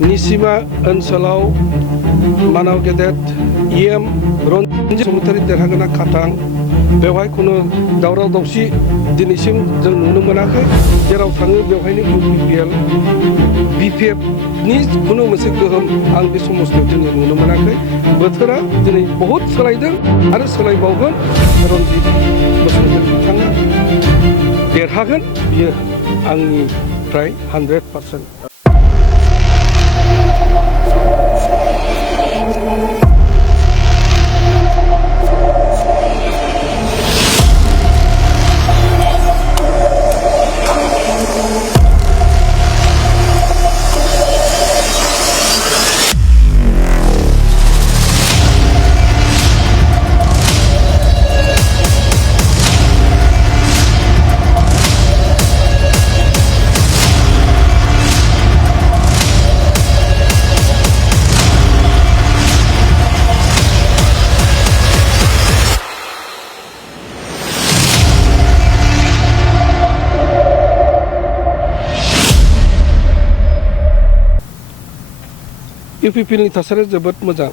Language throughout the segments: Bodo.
निसिमा ओनसोलाव मानाव गेदेर EM रन्जित बसुमतारी देरहागोना खाथां बेवहाय खुनु दावराव दावसि दिनैसिम जों नुनो मोनाखै जेराव थाङो बेवहायनो UPPL BPF नि खुनु मोनसे गोहोम आं बे समस्तायाव दिनै नुनो मोनाखै बोथोरा दिनै बहुत सोलायदों आरो सोलायबावगोन रन्जित बसुमतारी बिथाङा देरहागोन बियो आंनिफ्राय 100%। UPPL नि थासारिया जोबोद मोजां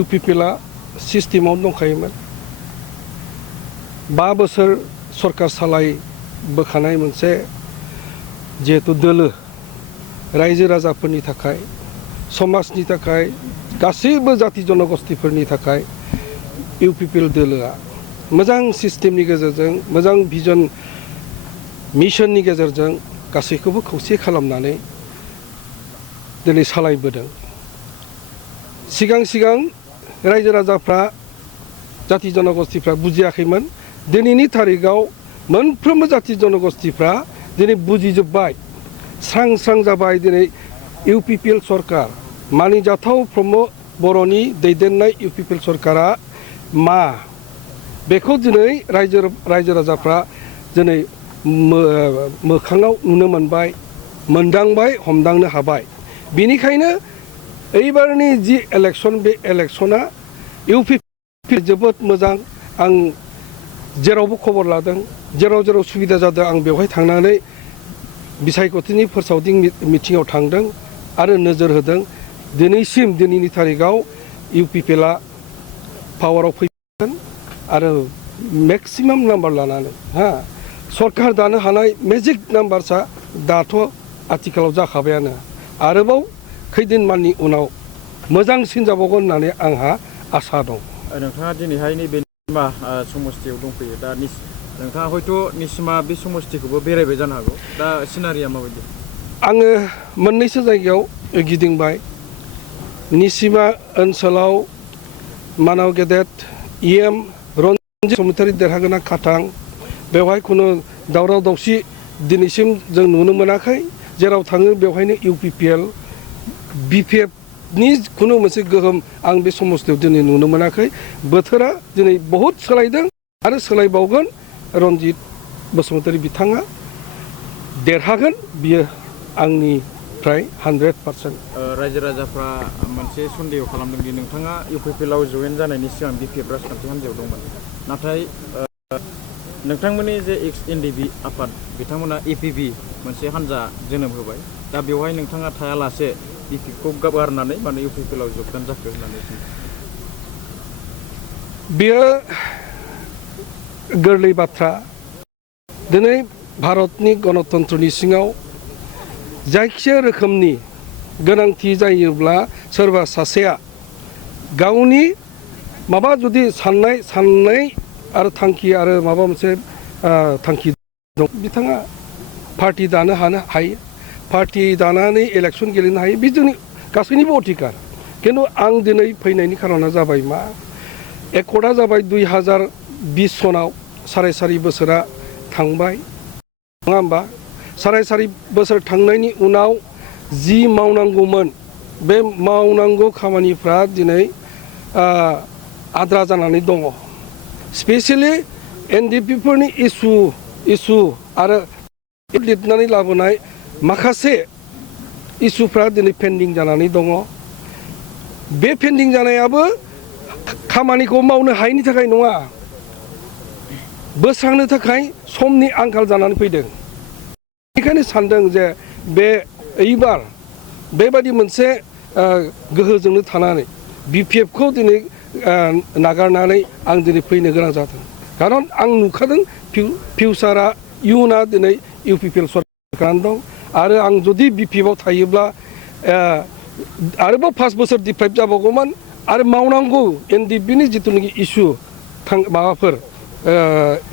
UPPL आ सिस्टेमाव दंखायोमोन 5 बोसोर सरकार सालायबोखानाय मोनसे जिहेतु दोलो रायजो राजाफोरनि थाखाय समाजनि थाखाय गासैबो जाति जनगोष्ठीफोरनि थाखाय UPPL दोलोआ मोजां सिस्टेमनि गेजेरजों मोजां भिजन मिशननि गेजेरजों गासैखौबो खौसे खालामनानै दिनै सालायबोदों सिगां रायजो राजाफ्रा जाति जनगोष्ठीफ्रा बुजियाखैमोन दिनैनि तारिखाव मोनफ्रोमबो जाति जनगोष्ठीफ्रा दिनै बुजिजोब्बाय स्रां जाबाय दिनै UPPL सरकार मानिजाथाव प्रमद बर'नि दैदेननाय UPPL सरकारा मा बेखौ दिनै रायजो राजाफ्रा दिनै मोखाङाव नुनो मोनबाय मोनदांबाय हमदांनो हाबाय बेनिखायनो एबारनि जि इलेक्शन बे इलेक्शना UPPL जोबोद मोजां आं जेरावबो खबर लादों जेराव सुबिदा जादों आं बेवहाय थांनानै बिसायख'थिनि फोसावदिं मिटिङाव थांदों आरो नोजोर होदों दिनैनि तारिखाव UPPL आ पावाराव फैगोन आरो मेक्सिमाम नाम्बार लानानै सरकार दानो हानाय मेजिक नाम्बारसा दाथ' आथिखालाव जाखाबायानो आरोबाव खैदिनमाननि उनाव मोजांसिन जाबावगोन होननानै आंहा आसा दं। नोंथाङा दिनैहाय नैबे निसिमा समस्थियाव दंफैयो दा नोंथाङा हयथ' निसिमा बे समस्थिखौबो बेरायबाय जानो हागौ दा सिनारिया माबायदि? आङो मोननैसो जायगायाव गिदिंबाय निसिमा ओनसोलाव मानाव गेदेर EM रन्जित बसुमतारी देरहागोना खाथां बेवहाय खुनु दावराव दावसि दिनैसिम जों नुनो मोनाखै जेराव थाङो बेवहायनो UPPL BPF नि खुनु मोनसे गोहोम आं बे समस्तायाव दिनै नुनो मोनाखै बोथोरा दिनै बहुत सोलायदों आरो सोलायबावगोन रन्जित बसुमतारी बिथाङा देरहागोन बियो आंनिफ्राय 100%। रायजो राजाफ्रा मोनसे सन्देह खालामदों दि नोंथाङा UPPL आव जयेन जानायनि सिगां BPF राजखान्थि हान्जायाव दंमोन नाथाय नोंथांमोननि जे XNDB आफाद बिथांमोना APB मोनसे हान्जा जोनोम होबाय दा बेवहाय नोंथाङा थायालासे BPF खौ गारनानै माने UPPL आव जगदान जाखो होननानै बेयो गोरलै बाथ्रा दिनै भारतनि गणतन्त्रनि सिङाव जायखिजाया रोखोमनि गोनांथि जायोब्ला सोरबा सासेया गावनि माबा जुदि साननाय आरो थांखि आरो माबा मोनसे थांखि दं बिथाङा पार्टी दानो हायो पार्टी दानानै इलेक्शन गेलेनो हायो बे जोंनि गासैनिबो अधिकार खिन्थु आं दिनै फैनायनि खारना जाबाय मा एकर्डआ जाबाय 2020 सनाव 4.5 बोसोरा थांबाय नङा होमबा 4.5 बोसोर थांनायनि उनाव जि मावनांगौमोन बे मावनांगौ खामानिफ्रा दिनै आद्रा जानानै दङ स्पेसियेलि NDP फोरनि इसु आरो लिरनानै लाबोनाय माखासे इसुफ्रा दिनै पेन्डिं जानानै दङ बे पेन्डिं जानायाबो खामानिखौ मावनो हायैनि थाखाय नङा बोस्रांनो थाखाय समनि आंखाल जानानै फैदों। बेनिखायनो सानदों जे बे एबार बेबादि मोनसे गोहोजोंनो थानानै BPF-खौ दिनै नागारनानै आं दिनै फैनो गोनां जादों खारन आं नुखादों फिउचारा इयुना दिनै UPPL सरकारानो दं आरो आं जुदि BPF-आव थायोब्ला आरोबाव 5 बोसोर डिप्राइभ जाबावगौमोन आरो मावनांगौ NDP-नि जिथुनाखि इस्यु माबाफोर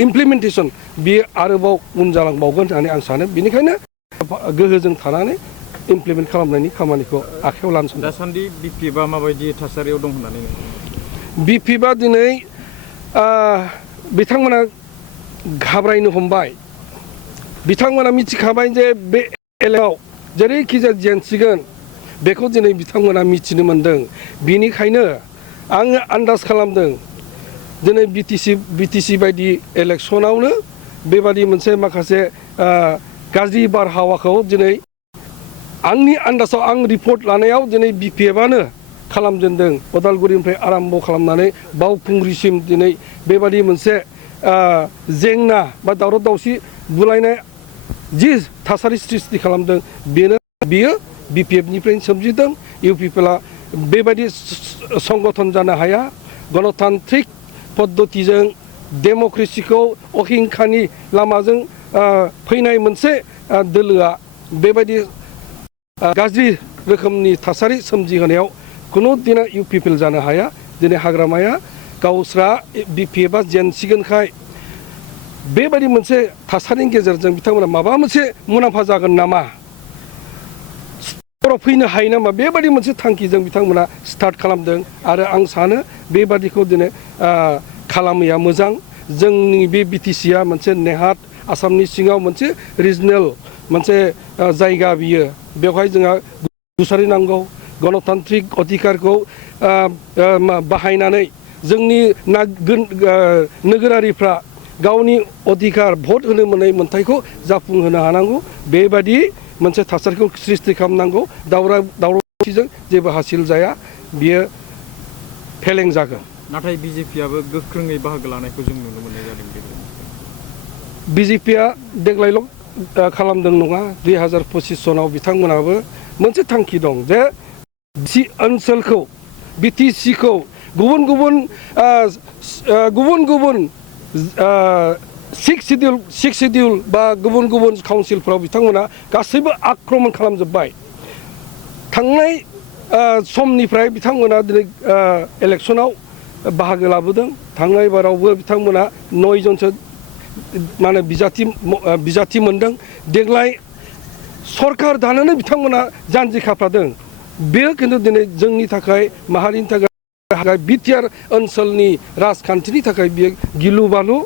इमप्लिमेन्टेसन बेयो आरोबाव उन जालांबावगोन होननानै आं सानो बेनिखायनो गोहोजों थानानै इमप्लिमेन्ट खालामनायनि खामानिखौ आखायाव लानो सानदों। दासान्दि BPF-आ माबायदि थासारियाव दं होननानै BPF-आ दिनै बिथांमोना घाबरायनो हमबाय बिथांमोना मिथिखाबाय जे बे एलेक्सनाव जेरैखिजाया जेनसिगोन बेखौ दिनै बिथांमोना मिथिनो मोनदों बिनिखायनो आङो आन्दाज खालामदों दिनै BTC बायदि इलेक्सनावनो बेबादि मोनसे माखासे गाज्रि बारहावाखौ दिनै आंनि आन्दाजाव आं रिपर्ट लानायाव दिनै BPF-आनो खालामजेनदों उदालगुरिनिफ्राय आराम्भ खालामनानै बावखुंग्रिसिम दिनै बेबादि मोनसे जेंना बा दावराव दावसि बुलायनाय जि थासारि सृष्टि खालामदों बियो BPF-निफ्रायनो सोमजिदों UPPL-आ बेबायदि संगठन जानो हाया गणतान्त्रिक पद्धतिजों डेम'क्रेसिखौ अहिंसानि लामाजों फैनाय मोनसे दोलोआ बेबायदि गाज्रि रोखोमनि थासारि सोमजिहोनायाव खुनु दिना UPPL जानो हाया दिनै हाग्रामाया गावस्रा BPF-आ जेनसिगोनखाय बेबायदि मोनसे थासारिनि गेजेरजों बिथांमोना माबा मोनसे मुलाम्फा जागोन नामा फैनो हायो नामा बेबायदि मोनसे थांखिजों बिथांमोना स्टार्ट खालामदों आरो आं सानो बेबादिखौ दिनै खालामैया मोजां जोंनि बे BTC-आ मोनसे नेहात आसामनि सिङाव मोनसे रिजनेल मोनसे जायगा बियो बेवहाय जोंहा गुसारि नांगौ गणतान्त्रिक अधिकारखौ बाहायनानै जोंनि नोगोरारिफ्रा गावनि अधिकार भट होनो मोननाय मोन्थायखौ जाफुंहोनो हानांगौ बेबायदि मोनसे थासारिखौ सृष्टि खालामनांगौ दावराव-दावसिजों जेबो हासिल जाया बियो फेलें जागोन। नाथाय BJP-आबो गोख्रोङै बाहागो लानायखौ जों नुनो मोननाय जादों। BJP-आ देग्लायल' खालामदों नङा 2025 सनाव बिथांमोनाबो मोनसे थांखि दं जे ओनसोलखौ BTC-खौ गुबुन गुबुन सिक्स सिडिउल बा गुबुन काउन्सिलफ्राव बिथांमोना गासैबो आक्रमण खालामजोब्बाय थांनाय समनिफ्राय बिथांमोना दिनै इलेक्सनाव बाहागो लाबोदों थांनाय बारावबो बिथांमोना 9 जनसो माने बिजाथि मोनदों देग्लाय सरकार दानोनो बिथांमोना जानजि खाफ्रादों बेयो खिन्थु दिनै जोंनि थाखाय माहारिनि थाखाय बिटिआर ओनसोलनि राजखान्थिनि थाखाय बियो गिलु बालु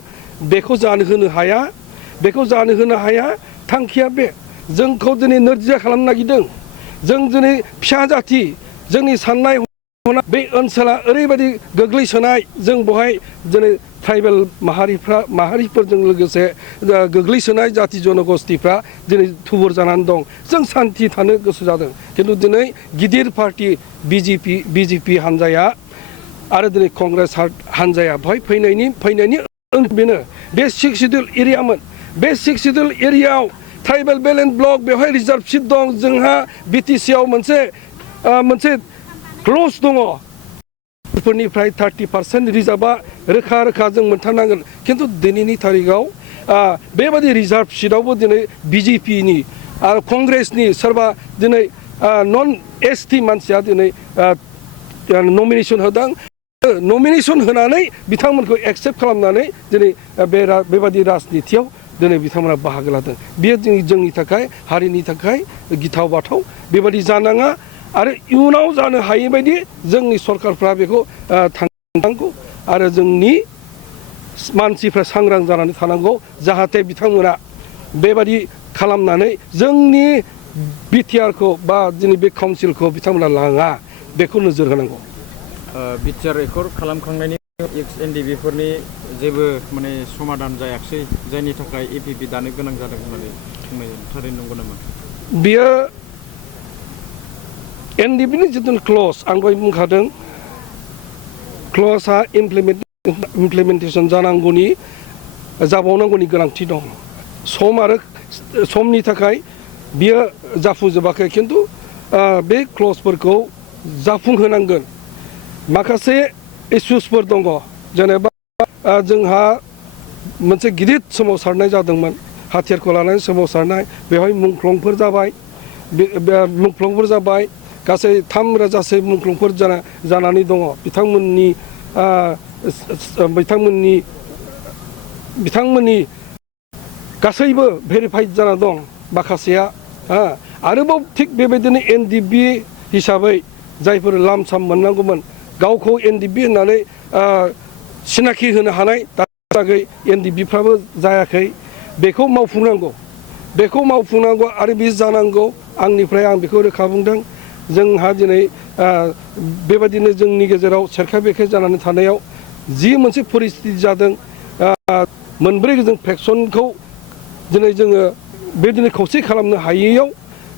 बेखौ जानो होनो हाया थांखिया बे जोंखौ दिनै नोरजिया खालामनो नागिरदों जों दिनै फिसा जाथि जोंनि साननाय हनाय बे ओनसोला ओरैबायदि गोग्लैसोनाय जों बहाय दिनै ट्राइबेल माहारिफोरजों लोगोसे गोग्लैसोनाय जाथि जनगोष्ठीफ्रा दिनै थुबुर जानानै दं जों सान्थि थानो गोसो जादों खिन्थु दिनै गिदिर पार्टि BJP हान्जाया आरो दिनै कंग्रेस हान्जाया बेवहाय फैनायनि बेनो बे 6 सिडिउल एरियामोन बे 6 सिडिउल एरियायाव ट्राइबेल बेलेन्स ब्लक बेवहाय रिजार्भ सिट दं जोंहा BTC-आव मोनसे क्ल'ज दङ फोरनिफ्राय 30% रिजार्भआ रोखा जों मोनथारनांगोन खिन्थु दिनैनि थारिखआव बेबादि रिजार्भ सिटआवबो दिनै BJP-नि आरो कंग्रेसनि सोरबा दिनै नन ST मानसिया दिनै नमिनेसन होदों नमिनेसन होनानै बिथांमोनखौ एक्सेप्ट खालामनानै दिनै बेबादि राजनितियाव दिनै बिथांमोना बाहागो लादों बेयो जोंनि थाखाय हारिनि थाखाय गिथाव बाथाव बेबादि जानाङा आरो इयुनाव जानो हायै बायदि जोंनि सरकारफ्रा बेखौ थांनांगौ आरो जोंनि मानसिफ्रा सांग्रां जानानै थानांगौ जाहाथे बिथांमोना बेबादि खालामनानै जोंनि BTR-खौ बा जोंनि बे काउन्सिलखौ बिथांमोना लाङा बेखौ नोजोर होनांगौ। BTR एकर्ड खालामखांनायनि NDP-फोरनि जेबो माने समाधान जायाखिसै जायनि थाखाय APP दानो गोनां जादों होननानै बुंनाय थारैनो नंगौ नामा? बियो NDP-नि जिथु क्ल'ज आं दहाय बुंखादों क्ल'जआ इमप्लिमेन्टेसन जाबावनांगौनि गोनांथि दं सम आरो समनि थाखाय बियो जाफुंजोबाखै खिन्थु बे क्लजफोरखौ जाफुंहोनांगोन माखासे इस्युसफोर दङ जेनेबा जोंहा मोनसे गिदिर सोमावसारनाय जादोंमोन हाथियारखौ लानानै सोमावसारनाय बेवहाय मुंख्लंफोर जाबाय मुंख्लंफोर जाबाय गासै 3,000सो मुंख्लंफोर जानानै दङ बिथांमोननि गासैबो भेरिफाइड जाना दं माखासेया आरोबाव थिग बेबायदिनो एनडिबि हिसाबै जायफोर लामसाम मोननांगौमोन गावखौ एनडिबि होननानै सिनाखि होनो हानाय दागै एनडिबिफ्राबो जायाखै बेखौ मावफुंनांगौ आरो बे जानांगौ आंनिफ्राय आं बेखौ रोखा बुंदों जोंहा दिनै बेबायदिनो जोंनि गेजेराव सेरखाय बेरखाय जानानै थानायाव जि मोनसे परिस्थिति जादों मोनब्रै जों फेक्सनखौ दिनै जोङो बेबायदिनो खौसे खालामनो हायैयाव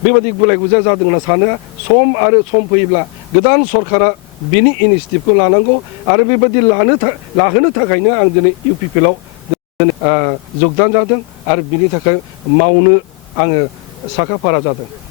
बेबायदि गुलाय गुजाय जादों होनना सानो सम फैयोब्ला गोदान सरकारा बिनि इनिसियेटिभखौ लानांगौ आरो बेबायदि लाहोनो थाखायनो आं दिनै UPPLआव जगदान जादों आरो बिनि थाखाय मावनो आङो साखाफारा जादों